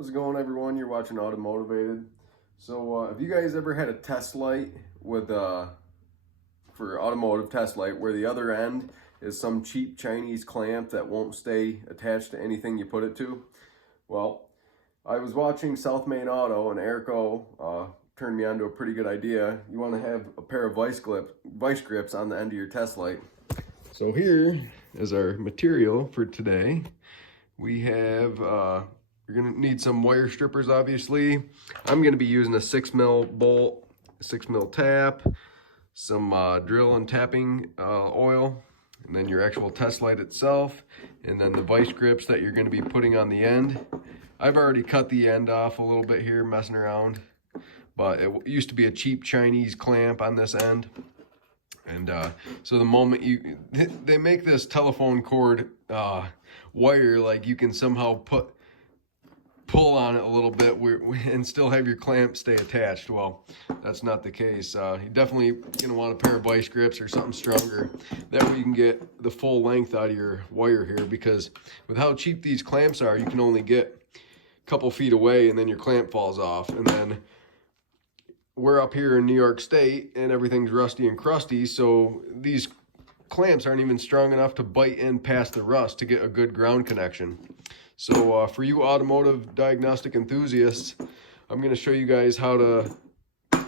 How's it going, everyone? You're watching Automotivated. So have you guys ever had a test light with for automotive test light where the other end is some cheap Chinese clamp that won't stay attached to anything you put it to? Well, I was watching South Main Auto, and Erico turned me on to a pretty good idea. You want to have a pair of vice grips on the end of your test light. So here is our material for today. We have you're gonna need some wire strippers, obviously. I'm gonna be using a 6mm bolt, 6mm tap, some drill and tapping oil, and then your actual test light itself, and then the vice grips that you're gonna be putting on the end. I've already cut the end off a little bit here, messing around, but it used to be a cheap Chinese clamp on this end. And so the moment they make this telephone cord wire, like you can somehow pull on it a little bit and still have your clamp stay attached. Well, that's not the case. You're definitely gonna want a pair of vice grips or something stronger. That way you can get the full length out of your wire here, because with how cheap these clamps are, you can only get a couple feet away and then your clamp falls off. And then we're up here in New York State and everything's rusty and crusty, so these clamps aren't even strong enough to bite in past the rust to get a good ground connection. So for you automotive diagnostic enthusiasts, I'm going to show you guys how to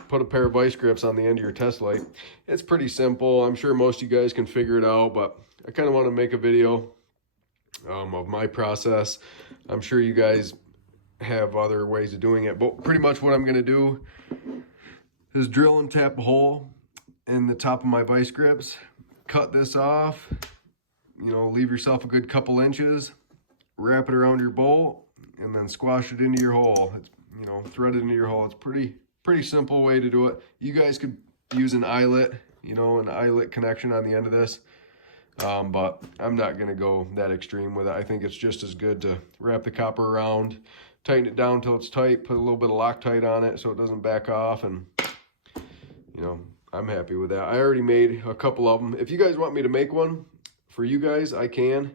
put a pair of vice grips on the end of your test light. It's pretty simple. I'm sure most of you guys can figure it out, but I kind of want to make a video of my process. I'm sure you guys have other ways of doing it, but pretty much what I'm going to do is drill and tap a hole in the top of my vice grips, cut this off, leave yourself a good couple inches, wrap it around your bolt, and then squash it into your hole. It's, thread it into your hole. It's pretty simple way to do it. You guys could use an eyelet, an eyelet connection on the end of this, but I'm not gonna go that extreme with it. I think it's just as good to wrap the copper around, tighten it down till it's tight, put a little bit of Loctite on it so it doesn't back off, and I'm happy with that. I already made a couple of them. If you guys want me to make one for you guys, I can.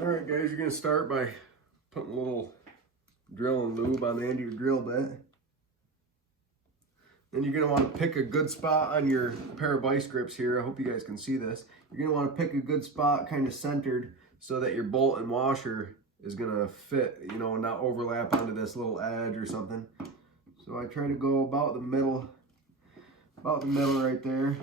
All right, guys, you're gonna start by putting a little drill and lube on the end of your drill bit. Then you're gonna want to pick a good spot on your pair of vice grips here. I hope you guys can see this. You're gonna want to pick a good spot kind of centered so that your bolt and washer is gonna fit, and not overlap onto this little edge or something. So I try to go about the middle right there.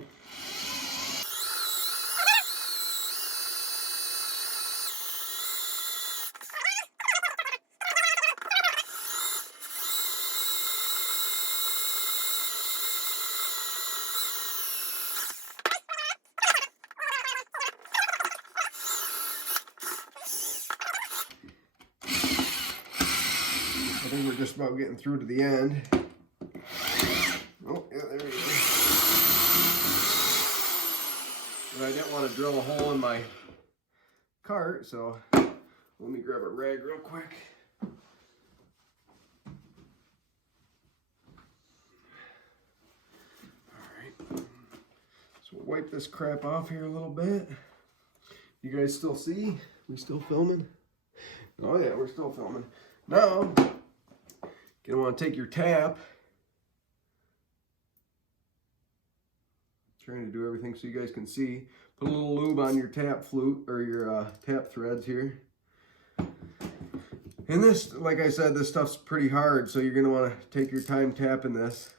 I think we're just about getting through to the end. Oh, yeah, there we go. But I didn't want to drill a hole in my cart, so let me grab a rag real quick. Alright. So we'll wipe this crap off here a little bit. You guys still see? We still filming? Oh yeah, we're still filming. Now, you're gonna want to take your tap. Trying to do everything so you guys can see. Put a little lube on your tap flute or your tap threads here. And this, like I said, this stuff's pretty hard, so you're gonna want to take your time tapping this.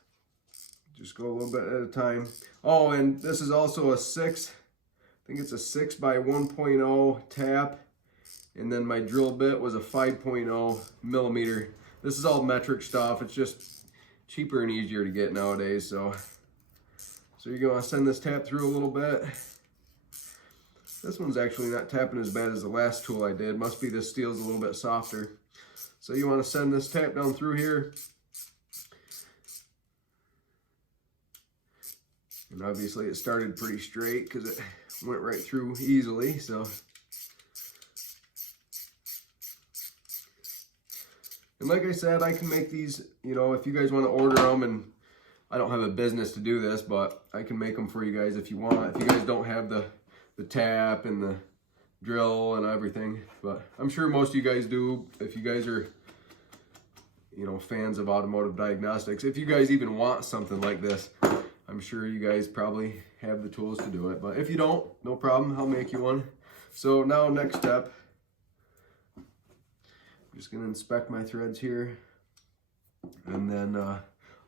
Just go a little bit at a time. Oh, and this is also a 6. I think it's a 6 by 1.0 tap. And then my drill bit was a 5.0 millimeter. This is all metric stuff. It's just cheaper and easier to get nowadays. So you're gonna send this tap through a little bit. This one's actually not tapping as bad as the last tool I did. Must be this steel's a little bit softer. So you want to send this tap down through here. And obviously it started pretty straight because it went right through easily. So. And like I said, I can make these, if you guys want to order them, and I don't have a business to do this, but I can make them for you guys if you want. If you guys don't have the tap and drill and everything, but I'm sure most of you guys do. If you guys are, you know, fans of automotive diagnostics, if you guys even want something like this, I'm sure you guys probably have the tools to do it. But if you don't, no problem, I'll make you one. So now next step, I'm just gonna inspect my threads here. And then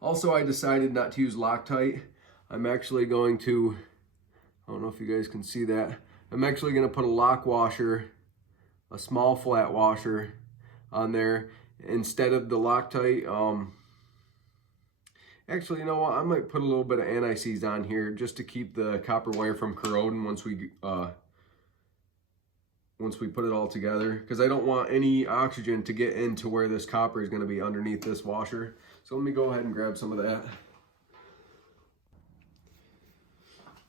also I decided not to use Loctite. I'm actually going to, I don't know if you guys can see that, I'm actually going to put a lock washer, a small flat washer on there instead of the Loctite. Actually, you know what, I might put a little bit of anti-seize on here just to keep the copper wire from corroding once we put it all together, because I don't want any oxygen to get into where this copper is going to be underneath this washer. So let me go ahead and grab some of that.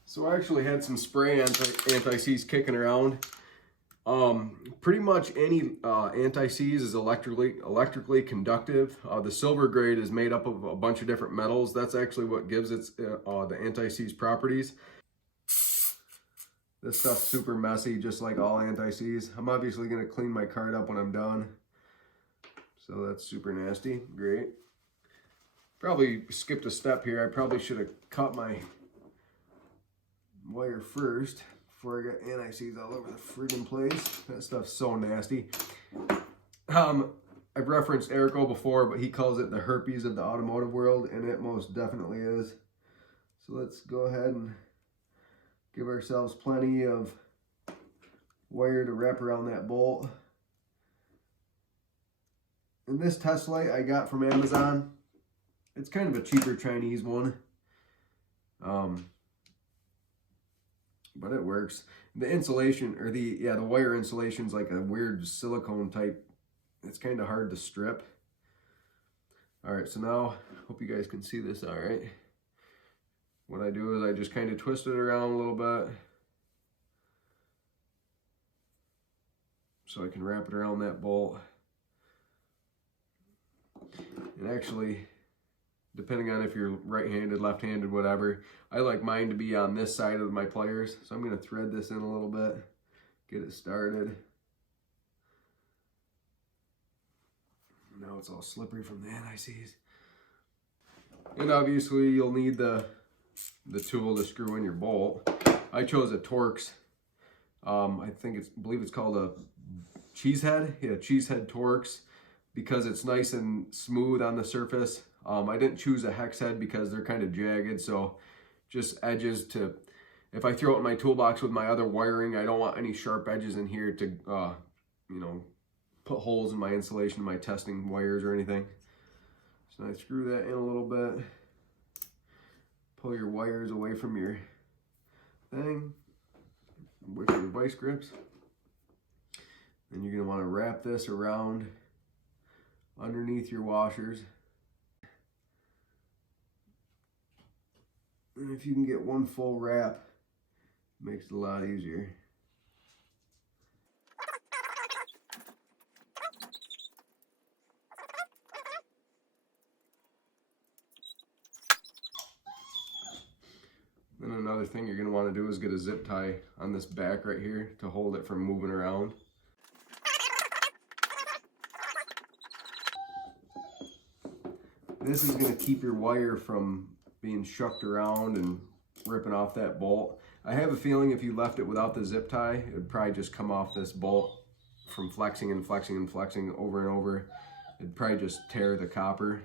So I actually had some spray anti-seize kicking around. Pretty much any anti-seize is electrically conductive. The silver grade is made up of a bunch of different metals. That's actually what gives it the anti-seize properties. This stuff's super messy, just like all anti-seize. I'm obviously gonna clean my card up when I'm done. So that's super nasty, great. Probably skipped a step here. I probably should have cut my wire first before I got anti-seize all over the friggin' place. That stuff's so nasty. I've referenced Erico before, but he calls it the herpes of the automotive world, and it most definitely is. So let's go ahead and give ourselves plenty of wire to wrap around that bolt. And this test light I got from Amazon. It's kind of a cheaper Chinese one. But it works. The insulation, or the wire insulation's like a weird silicone type. It's kind of hard to strip. All right, so now, hope you guys can see this all right. What I do is I just kind of twist it around a little bit so I can wrap it around that bolt. And actually, depending on if you're right-handed, left-handed, whatever, I like mine to be on this side of my pliers. So I'm going to thread this in a little bit, get it started. Now it's all slippery from the anti-seize. And obviously you'll need the tool to screw in your bolt. I chose a Torx. I believe it's called a cheese head. Yeah, cheese head Torx, because it's nice and smooth on the surface. I didn't choose a hex head because they're kind of jagged, so just edges to, if I throw it in my toolbox with my other wiring, I don't want any sharp edges in here to, you know, put holes in my insulation, my testing wires or anything. So I screw that in a little bit. Pull your wires away from your thing with your vice grips. Then you're going to want to wrap this around underneath your washers. And if you can get one full wrap, it makes it a lot easier. Then another thing you're going to want to do is get a zip tie on this back right here to hold it from moving around. This is going to keep your wire from being shucked around and ripping off that bolt. I have a feeling if you left it without the zip tie, it would probably just come off this bolt from flexing and flexing and flexing over and over. It'd probably just tear the copper.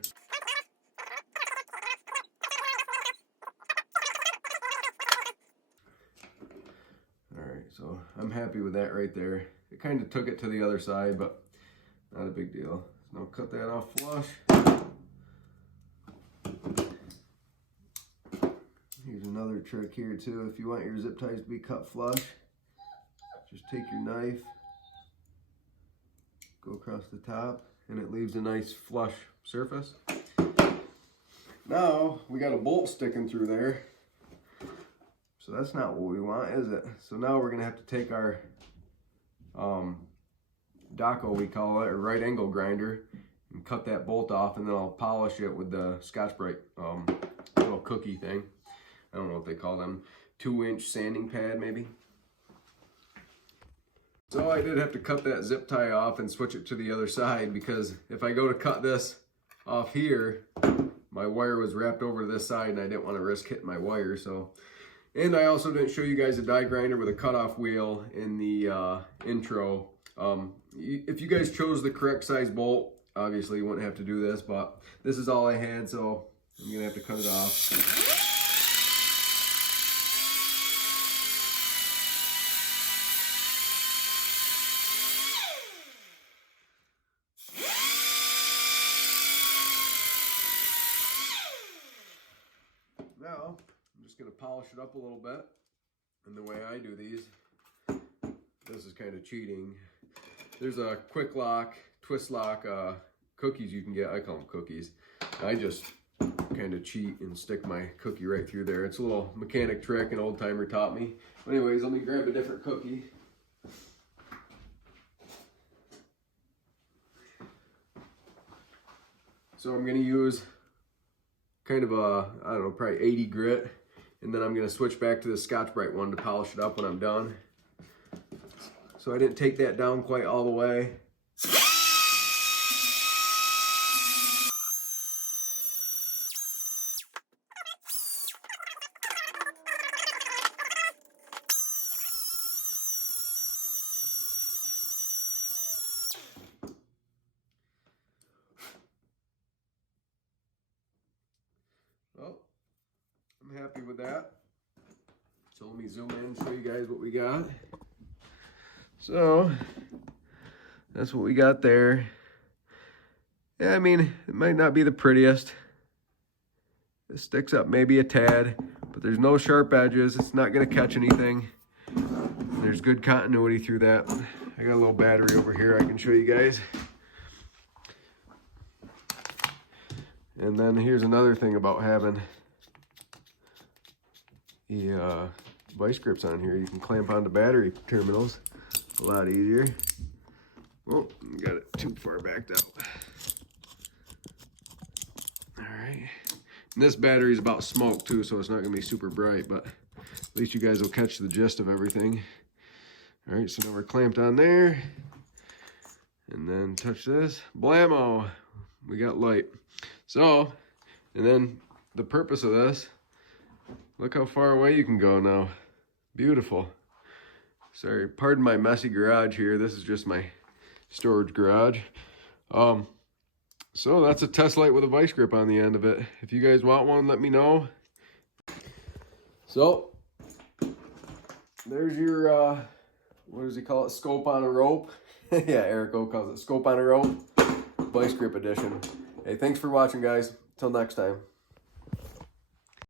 Alright, so I'm happy with that right there. It kind of took it to the other side, but not a big deal. So now cut that off flush. Here's another trick here too. If you want your zip ties to be cut flush, just take your knife, go across the top, and it leaves a nice flush surface. Now we got a bolt sticking through there, so that's not what we want, is it? So now we're gonna have to take our Daco, we call it, or right angle grinder, and cut that bolt off, and then I'll polish it with the Scotch-Brite little cookie thing. I don't know what they call them. 2-inch sanding pad, maybe. So I did have to cut that zip tie off and switch it to the other side, because if I go to cut this off here, my wire was wrapped over to this side and I didn't want to risk hitting my wire. So, and I also didn't show you guys a die grinder with a cutoff wheel in the intro. If you guys chose the correct size bolt, obviously you wouldn't have to do this, but this is all I had, so I'm gonna have to cut it off. Now, I'm just going to polish it up a little bit. And the way I do these, this is kind of cheating. There's a quick lock, twist lock cookies you can get. I call them cookies. I just kind of cheat and stick my cookie right through there. It's a little mechanic trick an old timer taught me. But anyways, let me grab a different cookie. So I'm going to use kind of a, I don't know, probably 80 grit, and then I'm going to switch back to the Scotch-Brite one to polish it up when I'm done. So I didn't take that down quite all the way. Well, I'm happy with that. So let me zoom in and show you guys what we got. So that's what we got there. Yeah, I mean, it might not be the prettiest. It sticks up maybe a tad, but there's no sharp edges. It's not gonna catch anything. There's good continuity through that. I got a little battery over here I can show you guys. And then here's another thing about having the vice grips on here. You can clamp onto battery terminals a lot easier. Oh, got it too far backed out. All right. And this battery is about smoke too, so it's not gonna be super bright, but at least you guys will catch the gist of everything. All right, so now we're clamped on there. And then touch this, blammo, we got light. So, and then the purpose of this, look how far away you can go now. Beautiful. Sorry, pardon my messy garage here. This is just my storage garage. So that's a test light with a vice grip on the end of it. If you guys want one, let me know. So, there's your, what does he call it? Scope on a rope. Yeah, Erico calls it scope on a rope. Vice grip edition. Hey, thanks for watching, guys. Till next time.